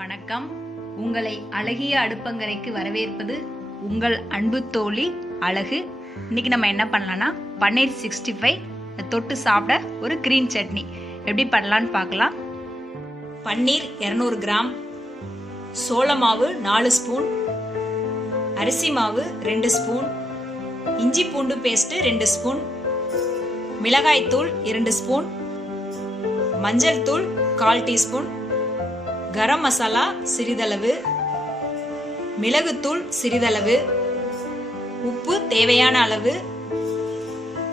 வணக்கம். உங்களை அழகிய அடுப்பங்கரைக்கு வரவேற்பது உங்கள் அன்பு தோழி அழகு. இன்னைக்கு நம்ம என்ன பண்ணலாம்னா பன்னீர் 65 தொட்டு சாப்பிட ஒரு கிரீன் சட்னி எப்படி பண்ணலான்னு பார்க்கலாம். பன்னீர் 200 கிராம், சோள மாவு 4 ஸ்பூன், அரிசி மாவு 2 ஸ்பூன், இஞ்சி பூண்டு பேஸ்ட் 2 ஸ்பூன், மிளகாய் தூள் 2 ஸ்பூன், மஞ்சள் தூள் 1/4 டீஸ்பூன், கரம் மசாலா சிறிதளவு, மிளகுத்தூள் சிறிதளவு, உப்பு தேவையான அளவு,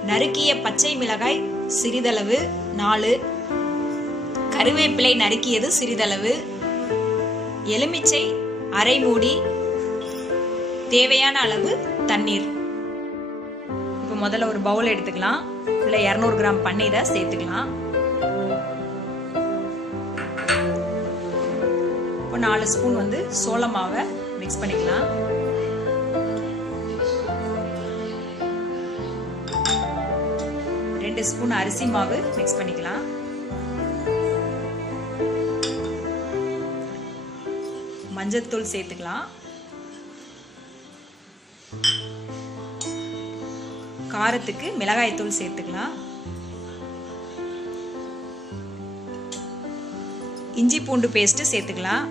நறுக்கிய பச்சை மிளகாய் சிறிதளவு 4, கருவேப்பிலை நறுக்கியது சிறிதளவு, எலுமிச்சை அரை மூடி, தேவையான அளவு தண்ணீர். இப்போ முதல்ல ஒரு பவுல் எடுத்துக்கலாம். இல்லை 200 கிராம் பன்னீரை சேர்த்துக்கலாம். 4 ஸ்பூன் சோள மாவை மிக்ஸ் பண்ணிக்கலாம். ரெண்டு ஸ்பூன் அரிசி மாவு மிக்ஸ் பண்ணிக்கலாம். மஞ்சள் தூள் சேர்த்துக்கலாம். காரத்துக்கு மிளகாய் தூள் சேர்த்துக்கலாம். இஞ்சி பூண்டு பேஸ்ட் சேர்த்துக்கலாம்.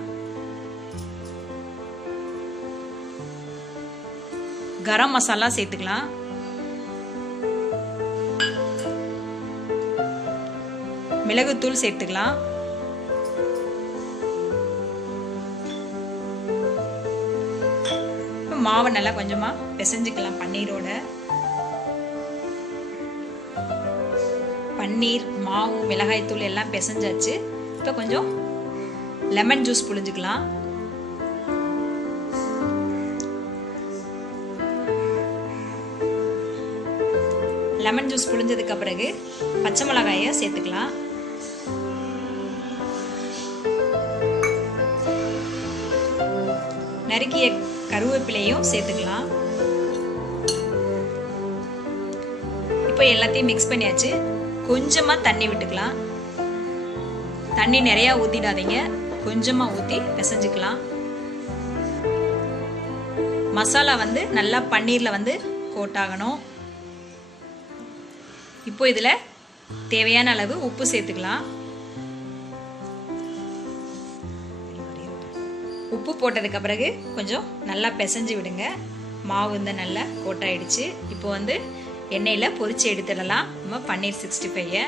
கரம் மசாலா சேர்த்துக்கலாம். மிளகுத்தூள் சேர்த்துக்கலாம். மாவை நல்லா கொஞ்சமா பிசைஞ்சுக்கலாம். பன்னீரோட பன்னீர் மாவு மிளகாய் தூள் எல்லாம் பிசைஞ்சாச்சு. இப்போ கொஞ்சம் லெமன் ஜூஸ் புழிஞ்சுக்கலாம். லெமன் ஜூஸ் புழிஞ்சதுக்கு பிறகு பச்சை மிளகாயை சேர்த்துக்கலாம். நறுக்கிய கருவேப்பிலையும் சேர்த்துக்கலாம். இப்போ எல்லாத்தையும் மிக்ஸ் பண்ணியாச்சு. கொஞ்சமா தண்ணி விட்டுக்கலாம். தண்ணி நிறைய ஊத்திடாதீங்க, கொஞ்சமா ஊத்தி பிசைஞ்சுக்கலாம். மசாலா நல்லா பன்னீர்ல கோட் ஆகணும். இப்போ இதுல தேவையான அளவு உப்பு சேர்த்துக்கலாம். உப்பு போட்டதுக்கு பிறகு கொஞ்சம் நல்லா பிசைஞ்சு விடுங்க. மாவு நல்லா கோட் ஆயிடுச்சு. இப்போ எண்ணெயில பொரிச்சு எடுத்துடலாம். நம்ம பன்னீர் 65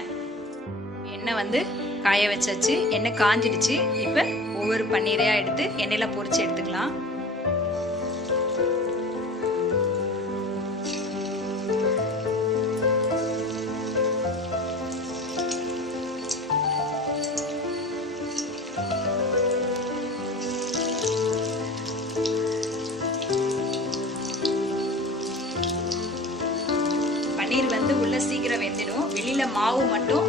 எண்ணெய் காய வச்சாச்சு. எண்ணெய் காஞ்சிடுச்சு. இப்போ ஒவ்வொரு பன்னீரையா எடுத்து எண்ணெயில பொரிச்சு எடுத்துக்கலாம். பன்னீர் உள்ள சீக்கிரம் வெந்துடும். வெளியில மாவு மட்டும்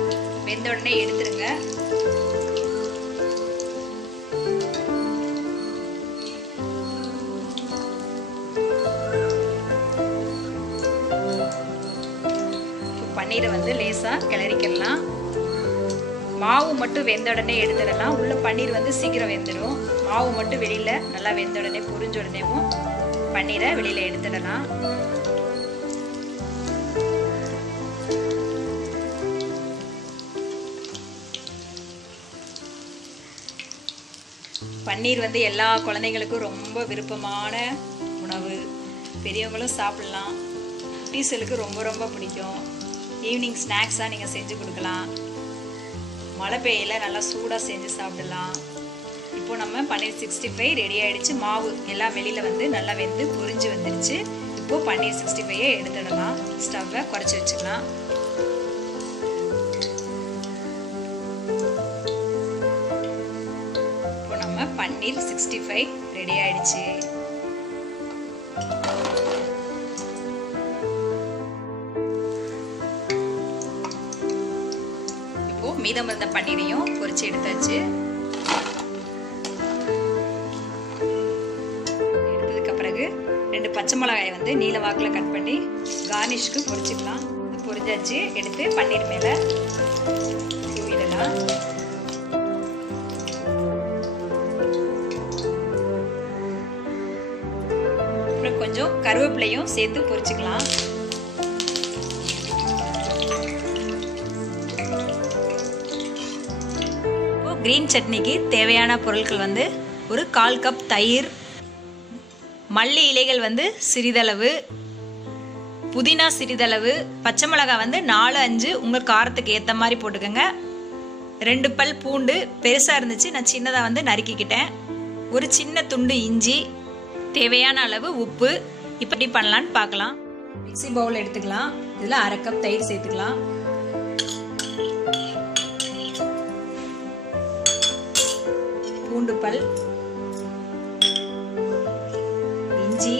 வெந்த உடனே எடுத்துருங்க. பன்னீரை லேசா கிளறிக்கலாம். மாவு மட்டும் வெந்த உடனே எடுத்துடலாம். உள்ள பன்னீர் சீக்கிரம் வெந்துடும். மாவு மட்டும் வெளியில நல்லா வெந்த உடனே பொரிஞ்ச உடனேவும் பன்னீரை வெளியில எடுத்துடலாம். பன்னீர் எல்லா குழந்தைங்களுக்கும் ரொம்ப விருப்பமான உணவு. பெரியவங்களும் சாப்பிடலாம். குட்டீஸ்களுக்கு ரொம்ப ரொம்ப பிடிக்கும். ஈவினிங் ஸ்நாக்ஸாக நீங்கள் செஞ்சு கொடுக்கலாம். மழை பெய்யல நல்லா சூடாக செஞ்சு சாப்பிடலாம். இப்போ நம்ம பன்னீர் 65 ரெடி ஆகிடுச்சு. மாவு எல்லாம் வெளியில் நல்லா வெந்து பொரிஞ்சு வந்துடுச்சு. இப்போது பன்னீர் 65 எடுத்துடலாம். ஸ்டவ்வை குறைச்சி வச்சுக்கலாம். பன்னீர் 65 ரெடி ஆயிடுச்சு. இப்போ மீதம் இருந்த பன்னீரையும் பொரிச்சு எடுத்தாச்சு. எடுத்ததுக்கு பிறகு 2 பச்சை மிளகாயை நீல வாக்குல கட் பண்ணி கார்னிஷ்க்கு பொரிச்சுக்கலாம். பொரிஞ்சாச்சு. எடுத்து பன்னீர் மேல தூவிடலாம். கொஞ்சம் கருவேப்பிலையும் சேர்த்து பொரிச்சுக்கலாம். கிரீன் சட்னிக்கு தேவையான பொருட்கள் வந்து ஒரு 1/4 கப் தயிர், மல்லி இலைகள் வந்து சிறிதளவு, புதினா சிறிதளவு, பச்சை மிளகாய் வந்து 4-5 உங்கள் காரத்துக்கு ஏற்ற மாதிரி போட்டுக்கோங்க. 2 பல் பூண்டு பெருசாக இருந்துச்சு, நான் சின்னதாக வந்து நறுக்கிக்கிட்டேன். ஒரு சின்ன துண்டு இஞ்சி, தேவையான அளவு உப்பு. இப்படி பண்ணலான்னு பார்க்கலாம். மிக்ஸி பவுல் எடுத்துக்கலாம். இதில் 1/2 கப் தயிர் சேர்த்துக்கலாம். பூண்டு பல், இஞ்சி,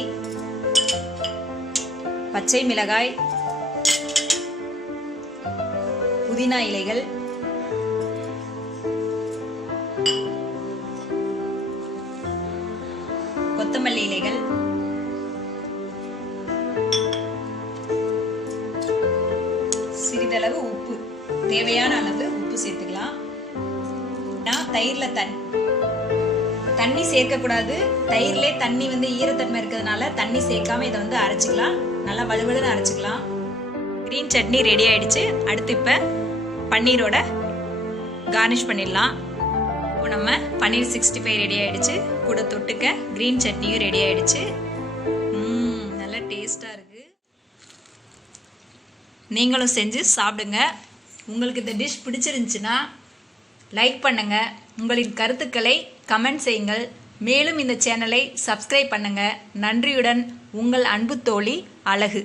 பச்சை மிளகாய், புதினா இலைகள், கொத்தமல்லி இலைகள், சிறிதளவு உப்பு, தேவையான அளவு உப்பு சேர்த்துக்கலாம். நான் தயிர்ல தண்ணி சேர்க்கக்கூடாது. தயிர்லே தண்ணி வந்து ஈரத்தன்மை இருக்கிறதுனால தண்ணி சேர்க்காம இதை வந்து அரைச்சிக்கலாம். நல்லா வலுவலுன்னு அரைச்சிக்கலாம். கிரீன் சட்னி ரெடி ஆயிடுச்சு. அடுத்து இப்போ பன்னீரோட கார்னிஷ் பண்ணிடலாம். இப்போ நம்ம பன்னீர் 65 ரெடி ஆயிடுச்சு. கூட தொட்டுக்க கிரீன் சட்னியும் ரெடி ஆயிடுச்சு. நல்லா டேஸ்டாக இருக்கு. நீங்களும் செஞ்சு சாப்பிடுங்க. உங்களுக்கு இந்த டிஷ் பிடிச்சிருந்துச்சுன்னா லைக் பண்ணுங்க. உங்களின் கருத்துக்களை கமெண்ட் செய்யுங்கள். மேலும் இந்த சேனலை சப்ஸ்கிரைப் பண்ணுங்க. நன்றியுடன் உங்கள் அன்பு தோழி அழகு.